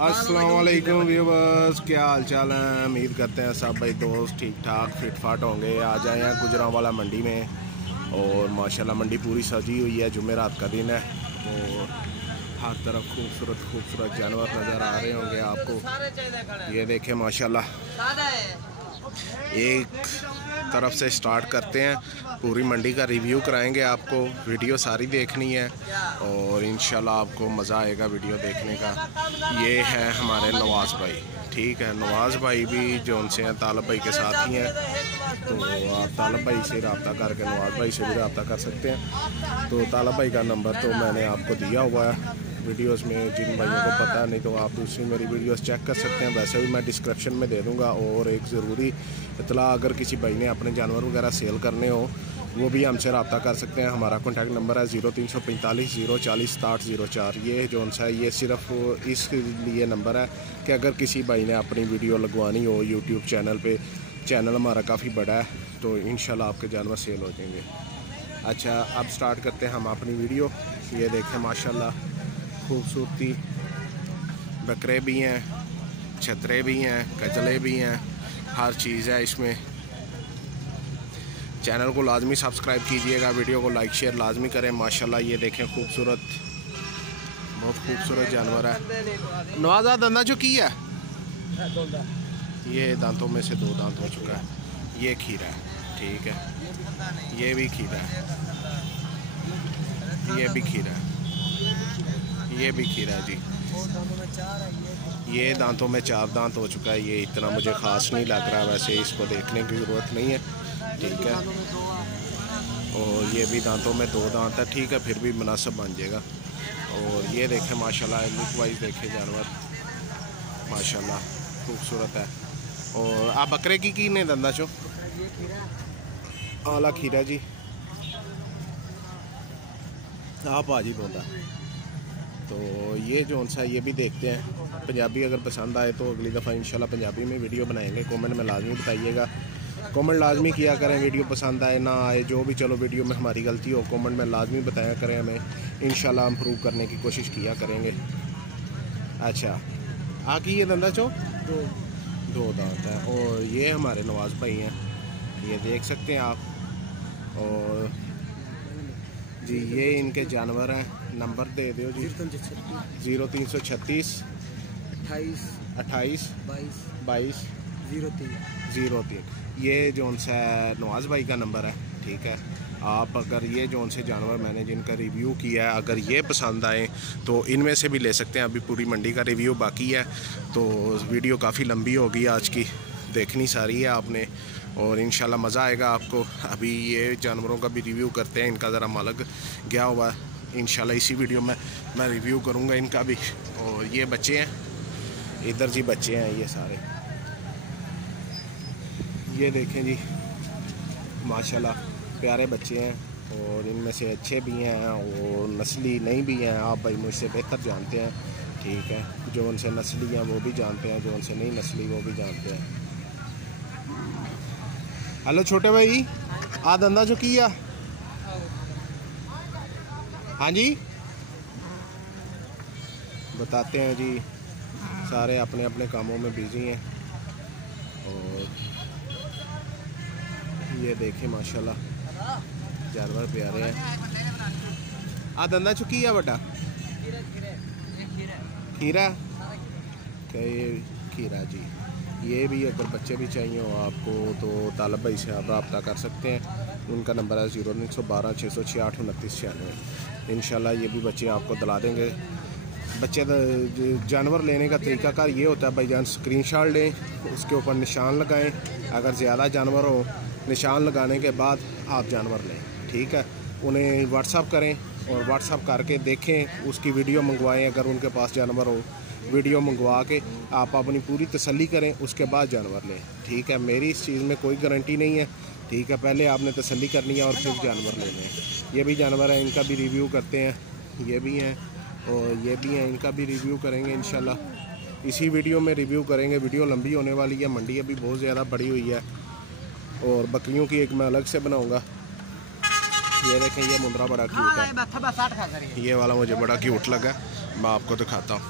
अस्सलाम वालेकुम व्यूअर्स, क्या हाल चाल है। उम्मीद करते हैं सब भाई दोस्त ठीक ठाक फिट फाट होंगे। आ जाए हैं गुजरांवाला मंडी में और माशाल्लाह मंडी पूरी सजी हुई है। जुमेरात का दिन है और हर तरफ खूबसूरत जानवर नज़र आ रहे होंगे आपको। ये देखें माशाल्लाह, एक तरफ से स्टार्ट करते हैं। पूरी मंडी का रिव्यू कराएंगे आपको। वीडियो सारी देखनी है और इंशाल्लाह आपको मज़ा आएगा वीडियो देखने का। ये है हमारे नवाज़ भाई, ठीक है। नवाज़ भाई भी जो उनसे हैं तालब भाई के साथ ही हैं, तो आप तालब भाई से रब्ता करके नवाज़ भाई से भी रब्ता कर सकते हैं। तो तालब भाई का नंबर तो मैंने आपको दिया हुआ है वीडियोस में। जिन भाइयों को पता नहीं तो आप दूसरी मेरी वीडियोस चेक कर सकते हैं। वैसे भी मैं डिस्क्रिप्शन में दे दूंगा। और एक ज़रूरी इतला, अगर किसी भाई ने अपने जानवर वगैरह सेल करने हो वो भी हमसे रब्ता कर सकते हैं। हमारा कॉन्टैक्ट नंबर है 0345 040 6704। ये जो सा है ये सिर्फ इस लिए नंबर है कि अगर किसी भाई ने अपनी वीडियो लगवानी हो यूट्यूब चैनल पे, चैनल हमारा काफ़ी बड़ा है, तो इंशाल्लाह आपके जानवर सेल हो जाएंगे। अच्छा, अब स्टार्ट करते हैं हम अपनी वीडियो। ये देखें माशाल्लाह खूबसूरती, बकरे भी हैं, छतरे भी हैं, कजले भी हैं, हर चीज़ है इसमें। चैनल को लाजमी सब्सक्राइब कीजिएगा, वीडियो को लाइक शेयर लाजमी करें। माशाल्लाह ये देखें खूबसूरत, बहुत खूबसूरत जानवर है। नवाज़ा दंदा जो की है, ये दांतों में से 2 दांत हो चुका है। ये खीरा है, ठीक है। ये भी खीरा है, ये भी खीरा है, ये भी खीरा है जी। ये दांतों में 4 दांत हो चुका है। ये इतना मुझे ख़ास नहीं लग रहा, वैसे इसको देखने की ज़रूरत नहीं है, ठीक है। और ये भी दांतों में 2 दांत है, ठीक है, फिर भी मुनासिब बन जाएगा। और ये देखें माशाल्लाह, लुक वाइज देखें जानवर माशाल्लाह खूबसूरत है। और आप बकरे की ने दंदा चो आला खीरा जी, आप आजी बोंदा। तो ये जो सा ये भी देखते हैं। पंजाबी अगर पसंद आए तो अगली दफ़ा इंशाल्लाह पंजाबी में वीडियो बनाएंगे। कमेंट में लाजमी बताइएगा, कमेंट लाजमी किया करें। वीडियो पसंद आए ना आए, जो भी चलो वीडियो में हमारी गलती हो कमेंट में लाजमी बताया करें हमें। इंशाल्लाह हम इम्प्रूव करने की कोशिश किया करेंगे। अच्छा, आकी ये धंधा चो 2 दांत है। और ये हमारे नवाज़ भाई हैं, ये देख सकते हैं आप। और जी ये इनके जानवर हैं। नंबर दे दो जी। 0336 28 22 03। ये जो सा नवाज़ भाई का नंबर है, ठीक है। आप अगर ये जो से जानवर मैंने जिनका रिव्यू किया है अगर ये पसंद आए तो इनमें से भी ले सकते हैं। अभी पूरी मंडी का रिव्यू बाकी है, तो वीडियो काफ़ी लंबी होगी आज की, देखनी सारी है आपने और इंशाल्लाह मज़ा आएगा आपको। अभी ये जानवरों का भी रिव्यू करते हैं। इनका ज़रा मालक गया हुआ है, इंशाल्लाह इसी वीडियो में मैं रिव्यू करूँगा इनका भी। और ये बच्चे हैं, इधर जी बच्चे हैं ये सारे। ये देखें जी माशाल्लाह प्यारे बच्चे हैं और इनमें से अच्छे भी हैं और नस्ली नहीं भी हैं। आप भाई मुझसे बेहतर जानते हैं, ठीक है। जो उनसे नस्ली हैं वो भी जानते हैं, जो उनसे नहीं नस्ली वो भी जानते हैं। हेलो छोटे भाई, आ धंधा जो किया? हाँ जी, बताते हैं जी। सारे अपने अपने कामों में बिजी हैं। और ये देखें माशाल्लाह जानवर प्यारे हैं। आ धंधा चुकी है बटा खीरा, क्या ये खीरा जी। ये भी अगर बच्चे भी चाहिए हो आपको तो तालब भाई से आप रब्ता कर सकते हैं। उनका नंबर है 0312 666 29 96। इंशाल्लाह ये भी बच्चे आपको दिला देंगे। बच्चे जानवर लेने का तरीकाकार ये होता है भाईजान, स्क्रीनशॉट लें, उसके ऊपर निशान लगाएं। अगर ज़्यादा जानवर हो निशान लगाने के बाद आप जानवर लें, ठीक है। उन्हें व्हाट्सअप करें और व्हाट्सअप करके देखें, उसकी वीडियो मंगवाएं। अगर उनके पास जानवर हो वीडियो मंगवा के आप अपनी पूरी तसल्ली करें, उसके बाद जानवर लें, ठीक है। मेरी इस चीज़ में कोई गारंटी नहीं है, ठीक है। पहले आपने तसल्ली करनी है और फिर जानवर ले लें। ये भी जानवर है, इनका भी रिव्यू करते हैं। ये भी हैं और ये भी हैं, इनका भी रिव्यू करेंगे इंशाल्लाह। इसी वीडियो में रिव्यू करेंगे। वीडियो लंबी होने वाली है, मंडी अभी बहुत ज़्यादा बड़ी हुई है और बकरियों की एक मैं अलग से बनाऊँगा। ये देखें, ये मुंद्रा बड़ा क्यूट है। ये वाला मुझे बड़ा क्यूट लगा, मैं आपको दिखाता हूँ।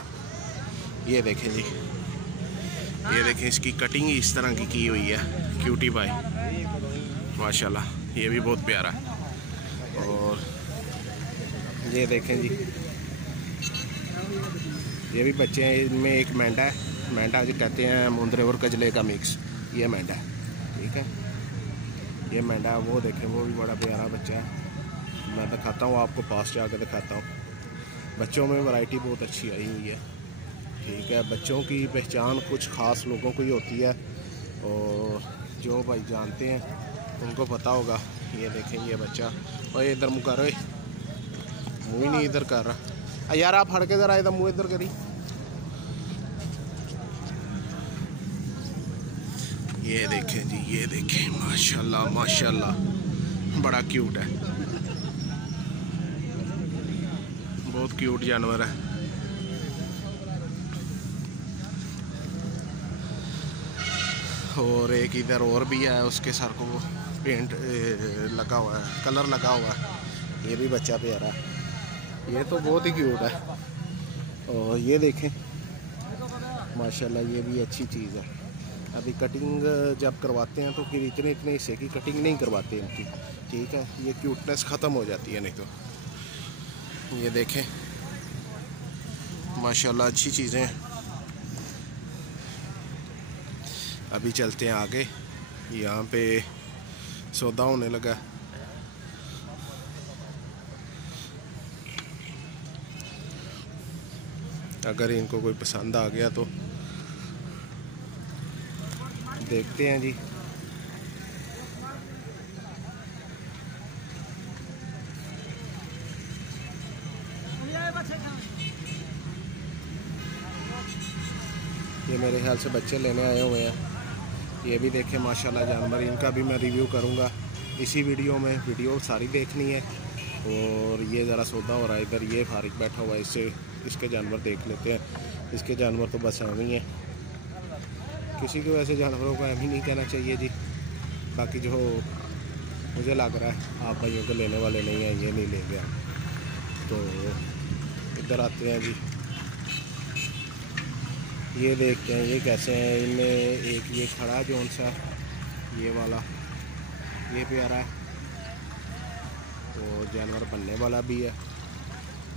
ये देखें जी, ये देखें इसकी कटिंग इस तरह की हुई है। क्यूटी भाई माशाल्लाह, ये भी बहुत प्यारा है। और ये देखें जी, ये भी बच्चे हैं। इनमें एक मेंढा है, मेंढा जो कहते हैं मुंदरे और कजले का मिक्स, ये मेंढा है। ठीक है, ये मेंढा, वो देखें, वो भी बड़ा प्यारा बच्चा है। मैं दिखाता हूँ आपको, पास जाकर दिखाता हूँ। बच्चों में वैरायटी बहुत अच्छी आई हुई है। ठीक है, बच्चों की पहचान कुछ ख़ास लोगों को ही होती है, और जो भाई जानते हैं उनको पता होगा। ये देखें ये बच्चा, और इधर मुँह कर, मुँह ही नहीं इधर कर रहा यार, आप हट के ज़रा इधर मुँह इधर करी। ये देखें जी, ये देखें माशाल्लाह माशाल्लाह, बड़ा क्यूट है, बहुत क्यूट जानवर है। और एक इधर और भी है, उसके सर को पेंट लगा हुआ है, कलर लगा हुआ है। ये भी बच्चा प्यारा है, ये तो बहुत ही क्यूट है। और ये देखें माशाल्लाह, ये भी अच्छी चीज़ है। अभी कटिंग जब करवाते हैं तो फिर इतने हिस्से की कटिंग नहीं करवाते इनकी। ठीक है, ये क्यूटनेस ख़त्म हो जाती है नहीं तो। ये देखें माशाल्लाह, अच्छी चीज़ें हैं। अभी चलते हैं आगे, यहाँ पे सौदा होने लगा। अगर इनको कोई पसंद आ गया तो देखते हैं जी। ये मेरे ख्याल से बच्चे लेने आए हुए हैं। ये भी देखें माशाल्लाह जानवर, इनका भी मैं रिव्यू करूंगा इसी वीडियो में। वीडियो सारी देखनी है। और ये ज़रा सौदा हो रहा है इधर, ये फारिग बैठा हुआ है, इससे इसके जानवर देख लेते हैं। इसके जानवर तो बस हम ही हैं, किसी को वैसे जानवरों को अभी नहीं कहना चाहिए जी। बाकी जो मुझे लग रहा है आप भाइयों को लेने वाले नहीं हैं, ये नहीं ले गया। तो इधर आते हैं जी, ये देखते हैं ये कैसे हैं। इनमें एक ये खड़ा जौन सा, ये वाला, ये प्यारा है। तो जानवर बनने वाला भी है।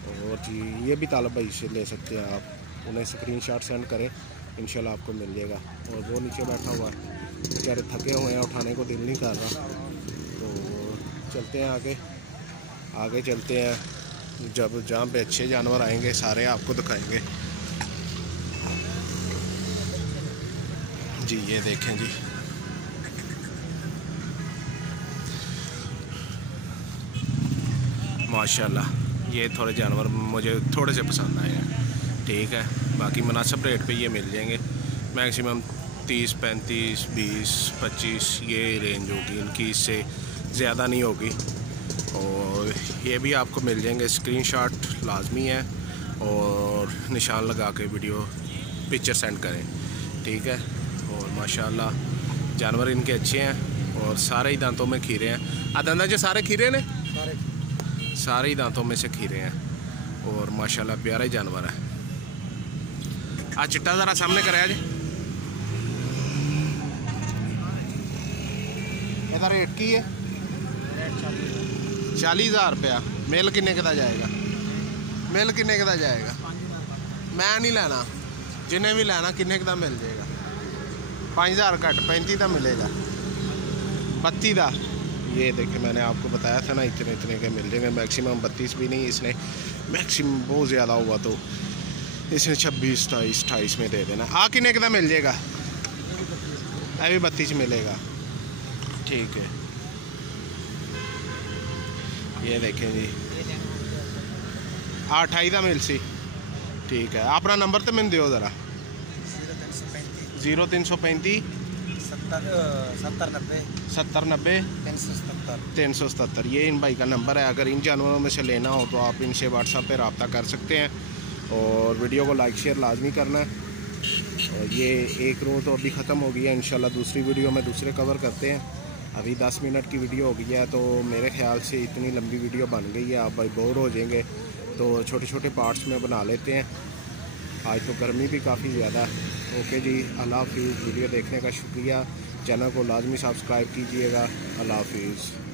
और जी ये भी तालब भाई से ले सकते हैं आप, उन्हें स्क्रीनशॉट सेंड करें, इंशाल्लाह आपको मिल जाएगा। और वो नीचे बैठा हुआ है, बेचारे थके हुए हैं, उठाने को दिल नहीं कर रहा। तो चलते हैं आगे, आगे चलते हैं। जब जहाँ पे अच्छे जानवर आएंगे सारे आपको दिखाएंगे जी। ये देखें जी, माशाल्लाह, ये थोड़े जानवर मुझे थोड़े से पसंद आए हैं। ठीक है, बाकी मुनासिब रेट पे ये मिल जाएंगे। मैक्सिमम 30, 35, 20, 25 ये रेंज होगी इनकी, इससे ज़्यादा नहीं होगी। और ये भी आपको मिल जाएंगे। स्क्रीनशॉट लाजमी है और निशान लगा के वीडियो पिक्चर सेंड करें। ठीक है, और माशाल्लाह जानवर इनके अच्छे हैं और सारे ही दांतों में खीरे हैं। दंदा जो सारे खीरे ने, सारे ही दांतों में से खीरे हैं और माशाल्लाह प्यारा ही जानवर है। आ चिट्टा ज़रा सामने कराया जी, ਇਹਦਾ रेट की है? 40,000 रुपया। मेल किन्ने का जाएगा? मेल किन्ने का जाएगा? मैं नहीं लेना, जिन्हें भी लेना किन्ने का मिल जाएगा? 5,000 घट 35 का मिलेगा, 32 का। ये देखिए मैंने आपको बताया था ना, इतने इतने के मिल जाएंगे। मैक्सिमम 32 भी नहीं, इसने मैक्सिमम बहुत ज़्यादा हुआ तो इसने 26, 28, 28 में दे देना। आ किन्ने का मिल जाएगा? अभी 32 मिलेगा। ठीक है, ये देखें जी, 28 का मिल सी। ठीक है, अपना नंबर तो मैंने दियो ज़रा। 0335 70 90 377। ये इन भाई का नंबर है। अगर इन जानवरों में से लेना हो तो आप इनसे व्हाट्सएप पे रब्ता कर सकते हैं। और वीडियो को लाइक शेयर लाजमी करना है। और ये एक रो तो अभी ख़त्म हो गई है, इंशाल्लाह दूसरी वीडियो में दूसरे कवर करते हैं। अभी 10 मिनट की वीडियो हो गई है, तो मेरे ख्याल से इतनी लंबी वीडियो बन गई है, आप भाई बोर हो जाएंगे, तो छोटे छोटे पार्ट्स में बना लेते हैं। आज तो गर्मी भी काफ़ी ज़्यादा। ओके जी, अल्लाह हाफिज़। वीडियो देखने का शुक्रिया। चैनल को लाजमी सब्सक्राइब कीजिएगा। अल्लाह हाफिज़।